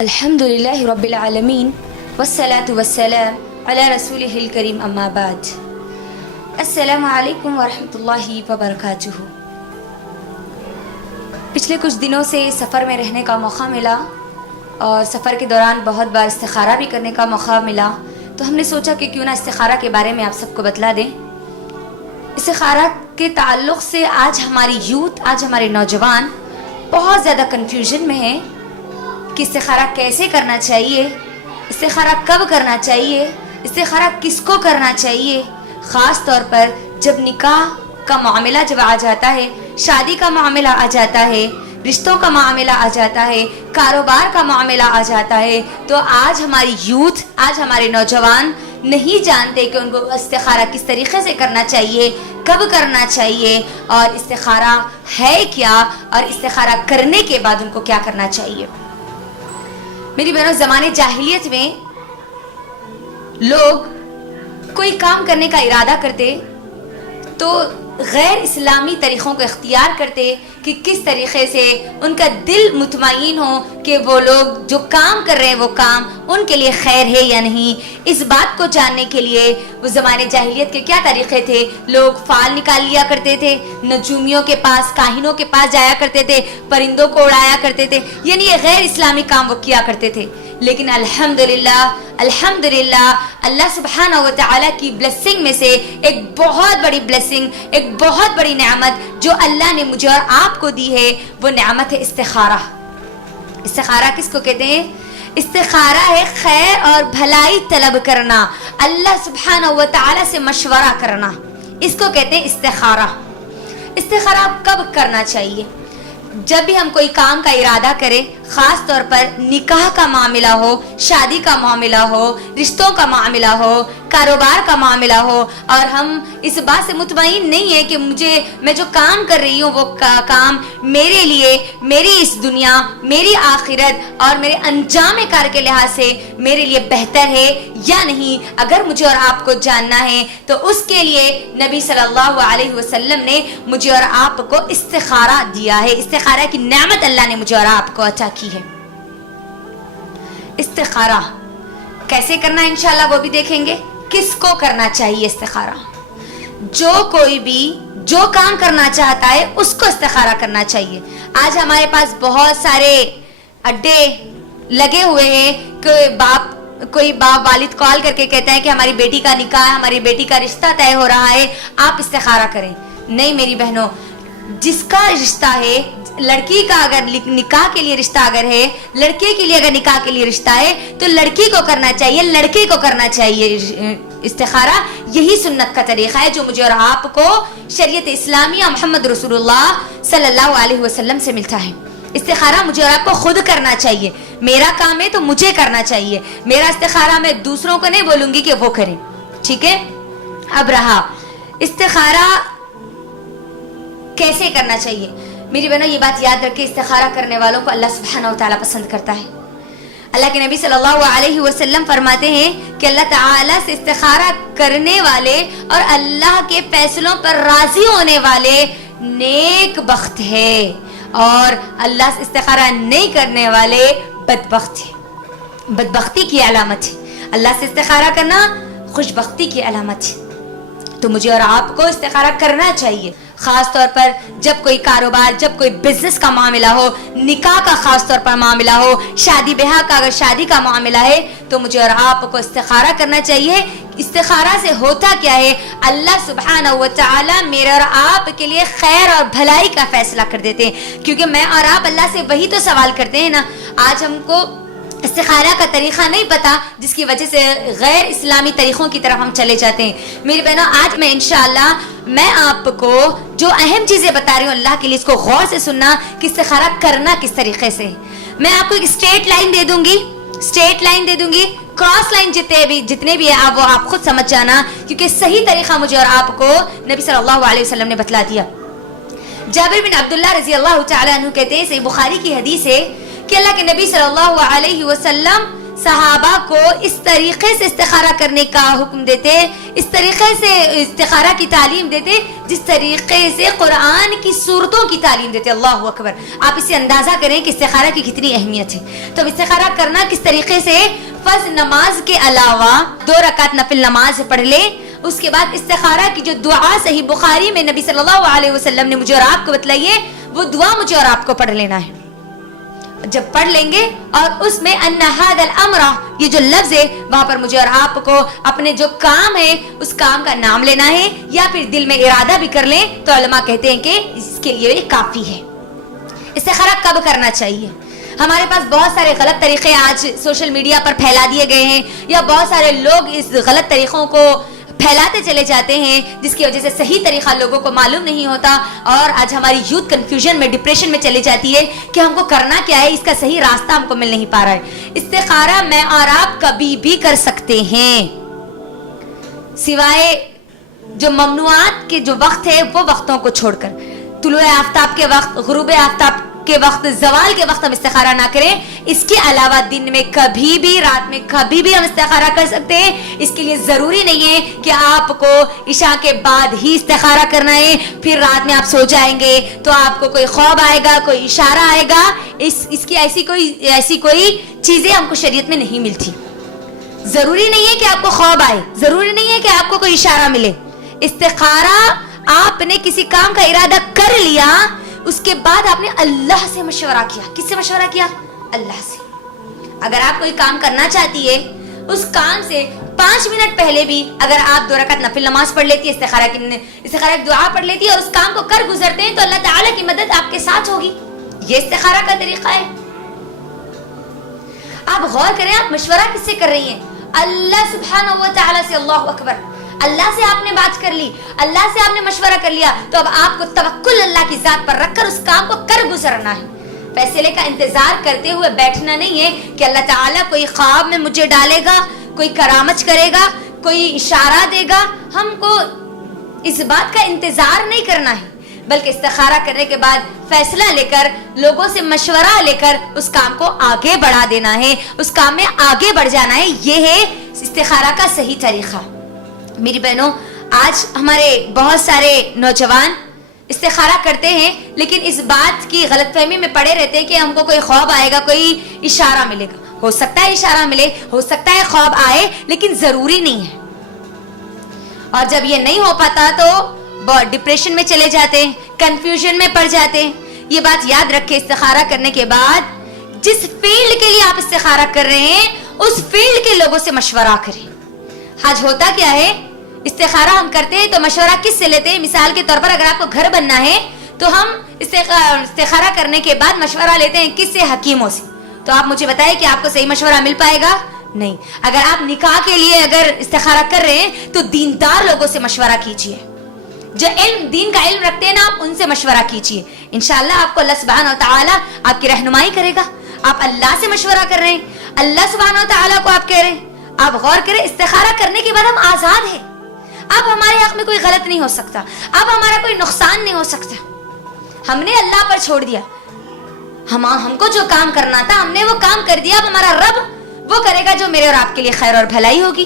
الحمدللہ رب العالمین والصلاة والسلام علی رسولہ الکریم اما بعد. السلام علیکم ورحمۃ اللہ وبرکاتہ. پچھلے کچھ دنوں سے سفر میں رہنے کا موقع ملا اور سفر کے دوران بہت بار استخارہ بھی کرنے کا موقع ملا، تو ہم نے سوچا کہ کیوں نہ استخارہ کے بارے میں آپ سب کو بتلا دیں. استخارہ کے تعلق سے آج ہماری یوتھ، آج ہمارے نوجوان بہت زیادہ کنفیوژن میں ہیں کہ استخارہ کیسے کرنا چاہیے، استخارہ کب کرنا چاہیے، استخارہ کس کو کرنا چاہیے. خاص طور پر جب نکاح کا معاملہ جب آ جاتا ہے، شادی کا معاملہ آ جاتا ہے، رشتوں کا معاملہ آ جاتا ہے، کاروبار کا معاملہ آ جاتا ہے، تو آج ہماری یوتھ، آج ہمارے نوجوان نہیں جانتے کہ ان کو استخارہ کس طریقے سے کرنا چاہیے، کب کرنا چاہیے، اور استخارہ ہے کیا، اور استخارہ کرنے کے بعد ان کو کیا کرنا چاہیے. میری بہنوں، زمانے جاہلیت میں لوگ کوئی کام کرنے کا ارادہ کرتے تو غیر اسلامی طریقوں کو اختیار کرتے کہ کس طریقے سے ان کا دل مطمئن ہو کہ وہ لوگ جو کام کر رہے ہیں وہ کام ان کے لیے خیر ہے یا نہیں. اس بات کو جاننے کے لیے وہ زمانے جاہلیت کے کیا طریقے تھے. لوگ فال نکال لیا کرتے تھے، نجومیوں کے پاس، کاہنوں کے پاس جایا کرتے تھے، پرندوں کو اڑایا کرتے تھے، یعنی یہ غیر اسلامی کام وہ کیا کرتے تھے. لیکن الحمدللہ اللہ سبحانہ و تعالیٰ کی بلیسنگ میں سے ایک بہت بڑی بلیسنگ، ایک بہت بڑی نعمت جو اللہ نے مجھے اور آپ کو دی ہے، وہ نعمت ہے استخارہ. استخارہ کس کو کہتے ہیں؟ استخارہ ہے خیر اور بھلائی طلب کرنا، اللہ سبحانہ و تعالیٰ سے مشورہ کرنا، اس کو کہتے ہیں استخارہ. استخارہ کب کرنا چاہیے؟ جب بھی ہم کوئی کام کا ارادہ کریں، خاص طور پر نکاح کا معاملہ ہو، شادی کا معاملہ ہو، رشتوں کا معاملہ ہو، کاروبار کا معاملہ ہو، اور ہم اس بات سے مطمئن نہیں ہے کہ میں جو کام کر رہی ہوں وہ کام میرے لیے، میری اس دنیا، میری آخرت اور میرے انجام کار کے لحاظ سے میرے لیے بہتر ہے یا نہیں. اگر مجھے اور آپ کو جاننا ہے تو اس کے لیے نبی صلی اللہ علیہ وسلم نے مجھے اور آپ کو استخارہ دیا ہے. استخارہ کی نعمت اللہ نے مجھے اور آپ کو عطا کی ہے. استخارہ کیسے کرنا انشاءاللہ وہ بھی دیکھیں گے. کس کو کرنا چاہیے استخارہ؟ جو کوئی بھی جو کام کرنا چاہتا ہے اس کو استخارہ کرنا چاہیے. آج ہمارے پاس بہت سارے اڈے لگے ہوئے ہیں کہ کوئی باپ والد کال کر کے کہتا ہے کہ ہماری بیٹی کا نکاح، ہماری بیٹی کا رشتہ طے ہو رہا ہے، آپ استخارہ کریں. نہیں میری بہنوں، جس کا رشتہ ہے، لڑکی کا اگر نکاح کے لیے رشتہ اگر ہے، لڑکے کے لیے اگر نکاح کے لیے رشتہ ہے تو لڑکی کو کرنا چاہیے، لڑکے کو کرنا چاہیے استخارہ. یہی سنت کا طریقہ ہے جو مجھے اور آپ کو شریعت اسلامیہ محمد رسول اللہ صلی اللہ علیہ وسلم سے ملتا ہے. استخارہ مجھے اور آپ کو خود کرنا چاہیے. میرا کام ہے تو مجھے کرنا چاہیے. میرا استخارہ میں دوسروں کو نہیں بولوں گی کہ وہ کریں. ٹھیک ہے؟ اب رہا استخارہ کیسے کرنا چاہیے. میری بہنوں، یہ بات یاد رکھیں، استخارہ کرنے والوں کو اللہ سبحانہ و تعالیٰ پسند کرتا ہے. اللہ کے نبی صلی اللہ علیہ وسلم فرماتے ہیں کہ اللہ تعالیٰ سے استخارہ کرنے والے اور اللہ کے فیصلوں پر راضی ہونے والے نیک بخت ہے، اور اللہ سے استخارہ نہیں کرنے والے بدبخت ہے. بدبختی کی علامت ہے. اللہ سے استخارہ کرنا خوش بختی کی علامت ہے. تو مجھے اور آپ کو استخارہ کرنا چاہیے، خاص طور پر جب کوئی کاروبار، جب کوئی بزنس کا معاملہ ہو، نکاح کا خاص طور پر معاملہ ہو، شادی بیاہ کا اگر شادی کا معاملہ ہے تو مجھے اور آپ کو استخارہ کرنا چاہیے. استخارہ سے ہوتا کیا ہے؟ اللہ سبحانہ و تعالی میرے اور آپ کے لیے خیر اور بھلائی کا فیصلہ کر دیتے ہیں، کیونکہ میں اور آپ اللہ سے وہی تو سوال کرتے ہیں نا. آج ہم کو استخارہ کا طریقہ نہیں پتا، جس کی وجہ سے غیر اسلامی طریقوں کی طرف ہم چلے جاتے ہیں. میری بہنوں، آج میں انشاءاللہ میں آپ کو جو اہم چیزیں بتا رہی ہوں، اللہ کے لیے اس کو غور سے سننا کہ استخارہ کرنا کس طریقے سے. میں آپ کو ایک اسٹریٹ لائن دے دوں گی، کراس لائن جتنے بھی ہیں وہ آپ خود سمجھ جانا، کیونکہ صحیح طریقہ مجھے اور آپ کو نبی صلی اللہ علیہ وسلم نے بتلا دیا. جابر بن عبداللہ رضی اللہ تعالیٰ عنہ کہتے ہیں، صحیح بخاری کی حدیث ہے کہ اللہ کے نبی صلی اللہ علیہ وسلم صحابہ کو اس طریقے سے استخارہ کرنے کا حکم دیتے, اس طریقے سے استخارہ کی تعلیم دیتے جس طریقے سے قرآن کی سورتوں کی تعلیم دیتے. اللہ اکبر. آپ اسے اندازہ کریں کہ استخارہ کی کتنی اہمیت ہے. تو استخارہ کرنا کس طریقے سے, فرض نماز کے علاوہ 2 رکعت نفل نماز پڑھ لے, اس کے بعد استخارہ کی جو دعا صحیح بخاری میں نبی صلی اللہ علیہ وسلم نے مجھے اور آپ کو بتلائی ہے, وہ دعا مجھے اور آپ کو پڑھ لینا ہے. جب پڑھ لیں گے اور اس میں ان ھذا الامر, یہ جو لفظ ہے وہاں پر مجھے اور آپ کو اپنے جو کام ہے اس کام کا نام لینا ہے, یا پھر دل میں ارادہ بھی کر لیں تو علماء کہتے ہیں کہ اس کے لیے کافی ہے. استخارہ کب کرنا چاہیے؟ ہمارے پاس بہت سارے غلط طریقے آج سوشل میڈیا پر پھیلا دیے گئے ہیں, یا بہت سارے لوگ اس غلط طریقوں کو پھیلاتے چلے جاتے ہیں جس کی وجہ سے صحیح طریقہ لوگوں کو معلوم نہیں ہوتا, اور آج ہماری یوتھ کنفیوژن میں, ڈپریشن میں چلی جاتی ہے کہ ہم کو کرنا کیا ہے, اس کا صحیح راستہ ہم کو مل نہیں پا رہا ہے. استخارہ میں اور آپ کبھی بھی کر سکتے ہیں, سوائے جو ممنوعات کے جو وقت ہے وہ وقتوں کو چھوڑ کر. طلوع آفتاب کے وقت, غروب آفتاب کے وقت, زوال کے وقت ہم استخارہ نہ کریں. اس کے علاوہ دن میں کبھی بھی, رات میں کبھی بھی ہم استخارہ کر سکتے ہیں. اس کے لیے ضروری نہیں ہے کہ آپ کو عشاء کے بعد ہی استخارہ کرنا ہے, پھر رات میں آپ سو جائیں گے تو آپ کو کوئی خواب آئے گا, کوئی اشارہ آئے گا. اس کی ایسی کوئی چیزیں ہم کو شریعت میں نہیں ملتی. ضروری نہیں ہے کہ آپ کو خواب آئے, ضروری نہیں ہے کہ آپ کو کوئی اشارہ ملے. استخارہ آپ نے کسی کام کا ارادہ کر لیا, اس کے بعد آپ نے اللہ سے مشورہ کیا. کس سے مشورہ کیا؟ اللہ سے. اگر آپ کوئی کام کرنا چاہتی ہے, اس کام سے 5 منٹ پہلے بھی اگر آپ 2 رکعت نفل نماز پڑھ لیتی ہے, استخارہ کی دعا پڑھ لیتی ہے اور اس کام کو کر گزرتے ہیں, تو اللہ تعالیٰ کی مدد آپ کے ساتھ ہوگی. یہ استخارہ کا طریقہ ہے. آپ غور کریں, آپ مشورہ کس سے کر رہی ہیں؟ اللہ سبحانہ و تعالیٰ سے. اللہ اکبر. اللہ سے آپ نے بات کر لی, اللہ سے آپ نے مشورہ کر لیا, تو اب آپ کو توکل اللہ کی ذات پر رکھ کر اس کام کو کر گزرنا ہے. فیصلے کا انتظار کرتے ہوئے بیٹھنا نہیں ہے کہ اللہ تعالیٰ کوئی خواب میں مجھے ڈالے گا, کوئی کرامت کرے گا, کوئی اشارہ دے گا. ہم کو اس بات کا انتظار نہیں کرنا ہے, بلکہ استخارہ کرنے کے بعد فیصلہ لے کر, لوگوں سے مشورہ لے کر اس کام کو آگے بڑھا دینا ہے, اس کام میں آگے بڑھ جانا ہے. یہ ہے استخارہ کا صحیح طریقہ. میری بہنوں, آج ہمارے بہت سارے نوجوان استخارہ کرتے ہیں, لیکن اس بات کی غلط فہمی میں پڑے رہتے ہیں کہ ہم کو کوئی خواب آئے گا, کوئی اشارہ ملے گا. ہو سکتا ہے اشارہ ملے, ہو سکتا ہے خواب آئے, لیکن ضروری نہیں ہے. اور جب یہ نہیں ہو پاتا تو بہت ڈپریشن میں چلے جاتے ہیں, کنفیوژن میں پڑ جاتے ہیں. یہ بات یاد رکھیں, استخارہ کرنے کے بعد جس فیلڈ کے لیے آپ استخارہ کر رہے ہیں اس فیلڈ کے لوگوں سے مشورہ کریں. آج ہوتا کیا ہے, استخارہ ہم کرتے ہیں تو مشورہ کس سے لیتے ہیں؟ مثال کے طور پر اگر آپ کو گھر بننا ہے تو ہم استخارہ کرنے کے بعد مشورہ لیتے ہیں کس سے؟ حکیموں سے. تو آپ مجھے بتائیں کہ آپ کو صحیح مشورہ مل پائے گا؟ نہیں. اگر آپ نکاح کے لیے اگر استخارہ کر رہے ہیں تو دیندار لوگوں سے مشورہ کیجیے, جو دین کا علم رکھتے ہیں نا, آپ ان سے مشورہ کیجیے. انشاءاللہ آپ کو اللہ سبحانہ و تعالیٰ آپ کی رہنمائی کرے گا. آپ اللہ سے مشورہ کر رہے ہیں, اللہ سبحانہ و تعالیٰ کو آپ کہہ رہے ہیں. آپ غور کریں, استخارہ کرنے کے بعد ہم آزاد ہیں. اب ہمارے حق میں کوئی غلط نہیں ہو سکتا, اب ہمارا کوئی نقصان نہیں ہو سکتا. ہم نے اللہ پر چھوڑ دیا, ہم کو جو کام کرنا تھا ہم نے وہ کام کر دیا. اب ہمارا رب وہ کرے گا جو میرے اور آپ کے لیے خیر اور بھلائی ہوگی.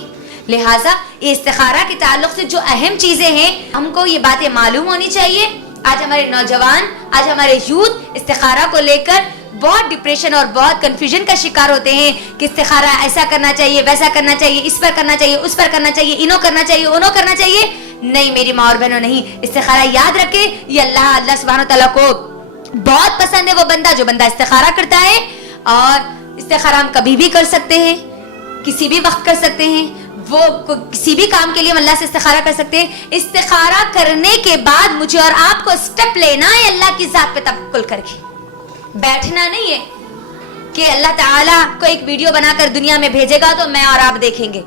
لہٰذا یہ استخارہ کے تعلق سے جو اہم چیزیں ہیں ہم کو یہ باتیں معلوم ہونی چاہیے. آج ہمارے نوجوان, آج ہمارے یوتھ استخارہ کو لے کر بہت ڈپریشن اور بہت کنفیوژن کا شکار ہوتے ہیں کہ استخارہ ایسا کرنا چاہیے, ویسا کرنا چاہیے, اس پر کرنا چاہیے, اس پر کرنا چاہیے, انہوں کرنا چاہیے, انہوں کرنا چاہیے. نہیں میری ماں اور بہنوں, نہیں. استخارہ یاد رکھے, یہ اللہ سبحانہ تعالیٰ کو بہت پسند ہے وہ بندہ استخارہ کرتا ہے. اور استخارہ ہم کبھی بھی کر سکتے ہیں, کسی بھی وقت کر سکتے ہیں. وہ کسی بھی کام کے لیے ہم اللہ سے استخارہ کر سکتے ہیں. استخارہ کرنے کے بعد مجھے اور آپ کو اسٹیپ لینا ہے اللہ کی ذات پہ توکل کر کے. بیٹھنا نہیں ہے کہ اللہ تعالیٰ کو ایک ویڈیو بنا کر دنیا میں بھیجے گا تو میں اور آپ دیکھیں گے.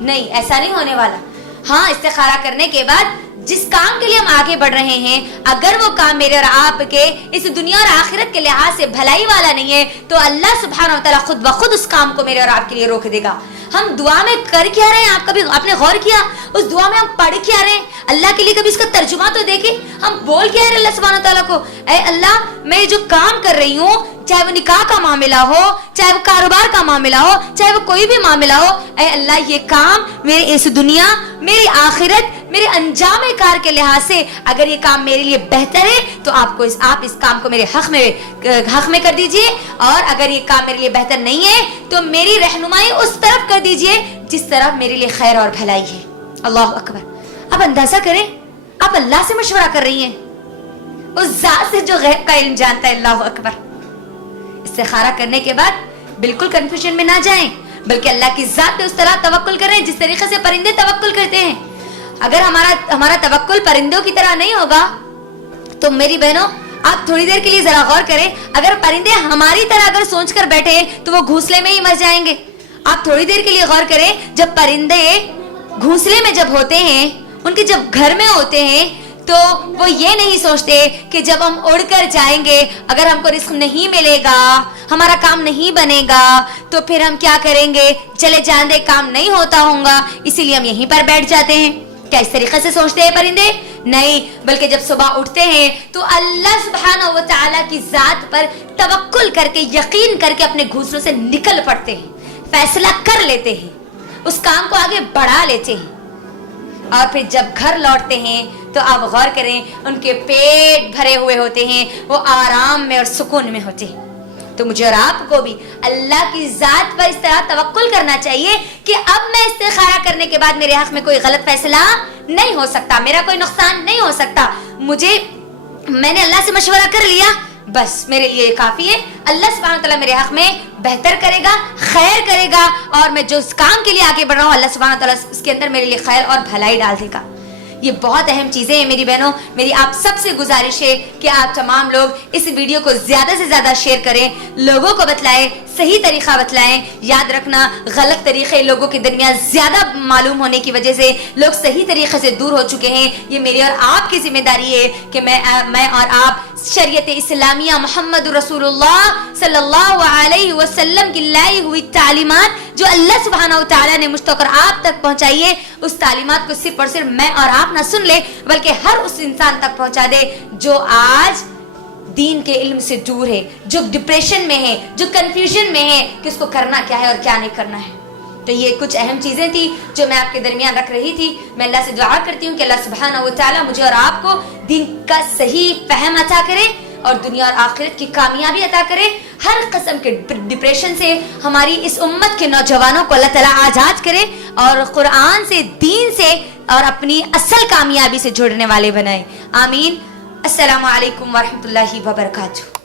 نہیں, ایسا نہیں ہونے والا. ہاں, استخارہ کرنے کے بعد جس کام کے لیے ہم آگے بڑھ رہے ہیں, اگر وہ کام میرے اور آپ کے اس دنیا اور آخرت کے لحاظ سے بھلائی والا نہیں ہے تو اللہ سبحانہ و تعالیٰ خود بخود اس کام کو میرے اور آپ کے لیے روک دے گا. ہم دعا میں کر کیا رہے ہیں؟ آپ نے غور کیا اس دعا میں ہم پڑھ کیا رہے ہیں؟ اللہ کے لیے کبھی اس کا ترجمہ تو دیکھیں. ہم بول کیا رہے اللہ سبحانہ تعالیٰ کو؟ اے اللہ میں جو کام کر رہی ہوں, چاہے وہ نکاح کا معاملہ ہو, چاہے وہ کاروبار کا معاملہ ہو, چاہے وہ کوئی بھی معاملہ ہو, اے اللہ یہ کام میری اس دنیا, میری آخرت, میرے انجام کار کے لحاظ سے اگر یہ کام میرے لیے بہتر ہے تو آپ اس کام کو میرے حق میں کر دیجئے, اور اگر یہ کام میرے لیے بہتر نہیں ہے تو میری رہنمائی اس طرف کر دیجئے جس طرف میرے لیے خیر اور بھلائی ہے. اللہ اکبر. اب اندازہ کریں, آپ اللہ سے مشورہ کر رہی ہیں, اس ذات سے جو غیب کا علم جانتا ہے. اللہ اکبر. استخارہ کرنے کے بعد بالکل کنفیوژن میں نہ جائیں, بلکہ اللہ کی ذات پہ اس طرح توکل کریں جس طریقے سے پرندے توکل کرتے ہیں. اگر ہمارا توکل پرندوں کی طرح نہیں ہوگا تو میری بہنوں آپ تھوڑی دیر کے لیے ذرا غور کریں, اگر پرندے ہماری طرح اگر سوچ کر بیٹھے تو وہ گھونسلے میں ہی مر جائیں گے. آپ تھوڑی دیر کے لیے غور کریں, جب پرندے گھونسلے میں جب ہوتے ہیں, ان کے جب گھر میں ہوتے ہیں, تو وہ یہ نہیں سوچتے کہ جب ہم اڑ کر جائیں گے, اگر ہم کو رزق نہیں ملے گا, ہمارا کام نہیں بنے گا, تو پھر ہم کیا کریں گے, چلے جان دے کام نہیں ہوتا ہوگا اسی لیے ہم یہیں پر بیٹھ جاتے ہیں. کیا اس طریقے سے سوچتے ہیں پرندے؟ نہیں, بلکہ جب صبح اٹھتے ہیں تو اللہ سبحانہ و تعالیٰ کی ذات پر توکل کر کے, یقین کر کے اپنے گھونسلوں سے نکل پڑتے ہیں, فیصلہ کر لیتے ہیں, اس کام کو آگے بڑھا لیتے ہیں, اور پھر جب گھر لوٹتے ہیں تو آپ غور کریں ان کے پیٹ بھرے ہوئے ہوتے ہیں, وہ آرام میں اور سکون میں ہوتے ہیں. تو مجھے اور آپ کو بھی اللہ کی ذات پر اس طرح توکل کرنا چاہیے کہ اب میں استخارہ کرنے کے بعد میرے حق میں کوئی غلط فیصلہ نہیں ہو سکتا, میرا کوئی نقصان نہیں ہو سکتا. میں نے اللہ سے مشورہ کر لیا, بس میرے لیے یہ کافی ہے. اللہ سبحانہ وتعالیٰ میرے حق میں بہتر کرے گا, خیر کرے گا, اور میں جو اس کام کے لیے آگے بڑھ رہا ہوں اللہ سبحانہ وتعالیٰ اس کے اندر میرے لیے خیر اور بھلائی ڈال دے گا. یہ بہت اہم چیزیں ہیں میری بہنوں. میری آپ سب سے گزارش ہے کہ آپ تمام لوگ اس ویڈیو کو زیادہ سے زیادہ شیئر کریں, لوگوں کو بتلائیں, صحیح طریقہ بتلائیں. یاد رکھنا غلط طریقے لوگوں کے درمیان زیادہ معلوم ہونے کی وجہ سے لوگ صحیح طریقے سے دور ہو چکے ہیں. یہ میری اور آپ کی ذمہ داری ہے کہ میں اور آپ شریعت اسلامیہ محمد رسول اللہ صلی اللہ علیہ وسلم کی لائی ہوئی تعلیمات جو اللہ سبحانہ و تعالیٰ نے مجھ تک اور آپ تک پہنچائیے, اس تعلیمات کو صرف اور صرف میں اور آپ نہ سن لے بلکہ ہر اس انسان تک پہنچا دے جو آج دین کے علم سے دور ہے, جو ڈپریشن میں ہے, جو کنفیوژن میں ہے کہ اس کو کرنا کیا ہے اور کیا نہیں کرنا ہے. تو یہ کچھ اہم چیزیں تھی جو میں آپ کے درمیان رکھ رہی تھی. میں اللہ سے دعا کرتی ہوں کہ اللہ سبحانہ و تعالیٰ مجھے اور آپ کو دین کا صحیح فہم عطا کرے اور دنیا اور آخرت کی کامیابی عطا کرے. ہر قسم کے ڈپریشن سے ہماری اس امت کے نوجوانوں کو اللہ تعالیٰ آزاد کرے اور قرآن سے, دین سے اور اپنی اصل کامیابی سے جڑنے والے بنائے. آمین. السلام علیکم ورحمۃ اللہ وبرکاتہ.